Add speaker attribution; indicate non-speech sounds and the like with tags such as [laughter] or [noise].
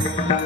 Speaker 1: Thank [laughs] you.